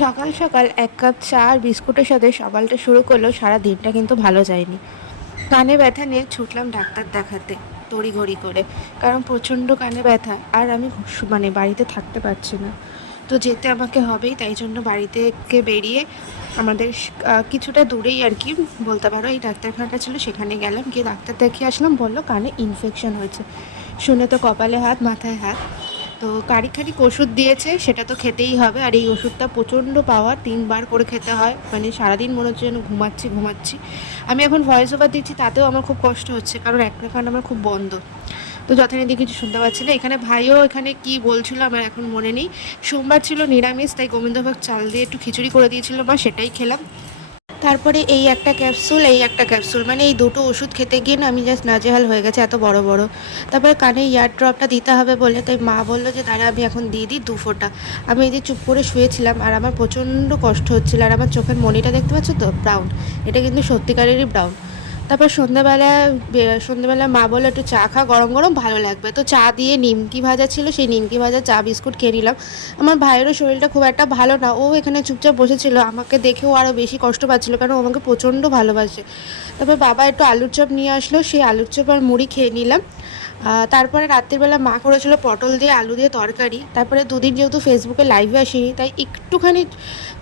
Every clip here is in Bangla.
সকাল সকাল এক কাপ চা আর বিস্কুটের সাথে সকালটা শুরু করলেও সারা দিনটা কিন্তু ভালো যায়নি। কানে ব্যথা নিয়ে ছুটলাম ডাক্তার দেখাতে তড়িঘড়ি করে, কারণ প্রচণ্ড কানে ব্যথা আর আমি মানে বাড়িতে থাকতে পারছি না। তো যেতে আমাকে হবেই, তাই জন্য বাড়ি থেকে বেরিয়ে আমাদের কিছুটা দূরেই আর কি বলতে পারো এই ডাক্তারখানাটা ছিল, সেখানে গেলাম, গিয়ে ডাক্তার দেখিয়ে আসলাম। বললো কানে ইনফেকশন হয়েছে। শুনে তো কপালে হাত মাথায় হাত। তো খানিক ওষুধ দিয়েছে, সেটা তো খেতেই হবে। আর এই ওষুধটা প্রচণ্ড পাওয়ার, 3বার করে খেতে হয়, মানে সারাদিন মনে হচ্ছে যেন ঘুমাচ্ছি। আমি এখন ভয়েস ওভার দিচ্ছি, তাতেও আমার খুব কষ্ট হচ্ছে, কারণ একটা কান আমার খুব বন্ধ। তো যথারীতি কিছু শুনতে পাচ্ছি না। এখানে ভাইও এখানে কি বলছিল আমার এখন মনে নেই। সোমবার ছিল নিরামিষ, তাই গোবিন্দভোগ চাল দিয়ে একটু খিচুড়ি করে দিয়েছিল মা, সেটাই খেলাম। তারপরে এই একটা ক্যাপসুল, মানে এই দুটো ওষুধ খেতে গিয়ে না আমি জাস্ট নাজেহাল হয়ে গেছে, এত বড় বড়। তারপরে কানে ইয়ার ড্রপটা দিতে হবে বলে, তাই মা বললো যে দাঁড়া আমি এখন দিয়ে দিই 2 ফোঁটা। আমি এই যে চুপ করে শুয়েছিলাম, আর আমার প্রচণ্ড কষ্ট হচ্ছিল। আর আমার চোখের মণিটা দেখতে পাচ্ছ তো, ব্রাউন। এটা কিন্তু সত্যিকারেরই ব্রাউন। তারপর সন্ধ্যাবেলা মা বললো একটু চা খা, গরম গরম ভালো লাগবে। তো চা দিয়ে নিমকি ভাজা ছিল, সেই নিমকি ভাজা চা বিস্কুট খেয়ে নিলাম। আমার ভাইয়েরও শরীরটা খুব একটা ভালো না, ও এখানে চুপচাপ বসেছিল। আমাকে দেখেও আরও বেশি কষ্ট পাচ্ছিল, কারণ ও আমাকে প্রচণ্ড ভালোবাসে। তারপর বাবা একটু আলুর চপ নিয়ে আসলো, সেই আলুর চপ আর মুড়ি খেয়ে নিলাম। তারপরে রাত্রিবেলা মা করেছিল পটল দিয়ে আলু দিয়ে তরকারি। তারপরে দুদিন যেহেতু ফেসবুকে লাইভে আসিনি, তাই একটুখানি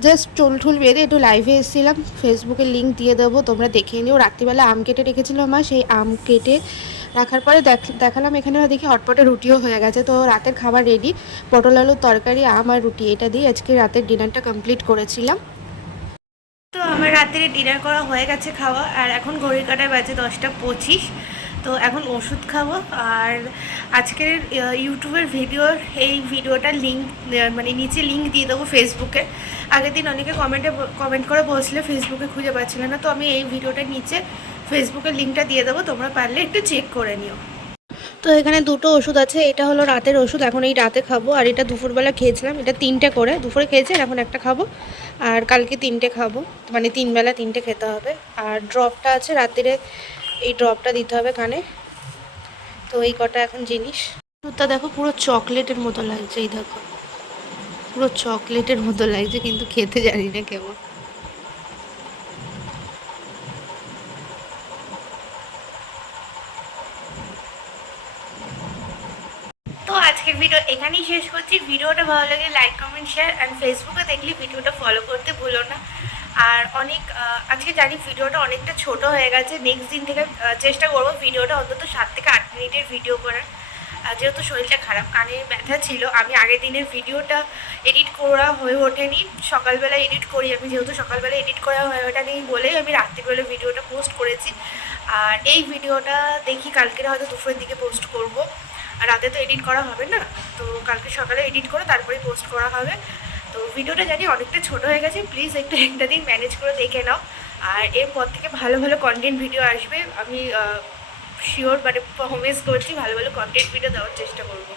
জাস্ট টোল বেঁধে একটু লাইভে এসেছিলাম। ফেসবুকের লিঙ্ক দিয়ে দেবো, তোমরা দেখে নিও। রাত্রিবেলা আম কেটে রেখেছিল মা, সেই আম কেটে রাখার পরে দেখালাম এখানে, দেখি হটপটে রুটিও হয়ে গেছে। তো রাতের খাবার রেডি, পটল আলুর তরকারি, আম আর রুটি, এটা দিয়ে আজকে রাতের ডিনারটা কমপ্লিট করেছিলাম। তো আমার রাতের ডিনার করা হয়ে গেছে, খাওয়া। আর এখন ঘড়ির কাঁটায় বাজে 10টা 25। তো এখন ওষুধ খাবো। আর আজকের ইউটিউবের এই ভিডিওটার লিঙ্ক, মানে নিচে লিঙ্ক দিয়ে দেবো ফেসবুকে। আগের দিন অনেকে কমেন্ট করে বসলে ফেসবুকে খুঁজে পাচ্ছিল না, তো আমি এই ভিডিওটার নিচে ফেসবুকের লিঙ্কটা দিয়ে দেবো, তোমরা পারলে একটু চেক করে নিও। তো এখানে দুটো ওষুধ আছে, এটা হলো রাতের ওষুধ, এখন এই রাতে খাবো। আর এটা দুপুরবেলা খেয়েছিলাম, এটা 3টে করে দুপুরে খেয়েছি, আর এখন একটা খাবো। আর কালকে 3টে খাবো, মানে 3 বেলা 3টে খেতে হবে। আর ড্রপটা আছে রাত্রিরে, এই ড্রপটা দিতে হবে কানে। তো এই কটা এখন জিনিস। ওটা দেখো পুরো চকলেটের মতো লাগছে, এই দেখো পুরো চকলেটের মতো লাগছে, কিন্তু খেতে জানি না কেমন। তো আজকের ভিডিও এখানেই শেষ করছি। ভিডিওটা ভালো লাগে লাইক কমেন্ট শেয়ার, অ্যান্ড ফেসবুকে দেখলে ভিডিওটা ফলো করতে ভুলো না। আর আজকে জানি ভিডিওটা অনেকটা ছোট হয়ে গেছে, নেক্সট দিন থেকে চেষ্টা করবো ভিডিওটা অন্তত 7 থেকে 8 মিনিটের ভিডিও করার। যেহেতু শরীরটা খারাপ, কানে ব্যথা ছিল, আমি আগের দিনের ভিডিওটা এডিট করা হয়ে ওঠেনি। সকালবেলা এডিট করি আমি, যেহেতু সকালবেলা এডিট করা হয়ে ওঠেনি বলেই আমি রাত্রিবেলা ভিডিওটা পোস্ট করেছি। আর এই ভিডিওটা দেখি কালকের হয়তো দুপুরের দিকে পোস্ট করব। আর রাতে তো এডিট করা হবে না, তো কালকে সকালে এডিট করে তারপরে পোস্ট করা হবে। তো ভিডিওটা জানি অনেকটা ছোট হয়ে গেছে, প্লিজ একটু একটা দিন ম্যানেজ করে দেখে নাও। আর এরপর থেকে ভালো ভালো কন্টেন্ট ভিডিও আসবে, আমি শিওর, মানে প্রমিস করছি ভালো ভালো কন্টেন্ট ভিডিও দেওয়ার চেষ্টা করব।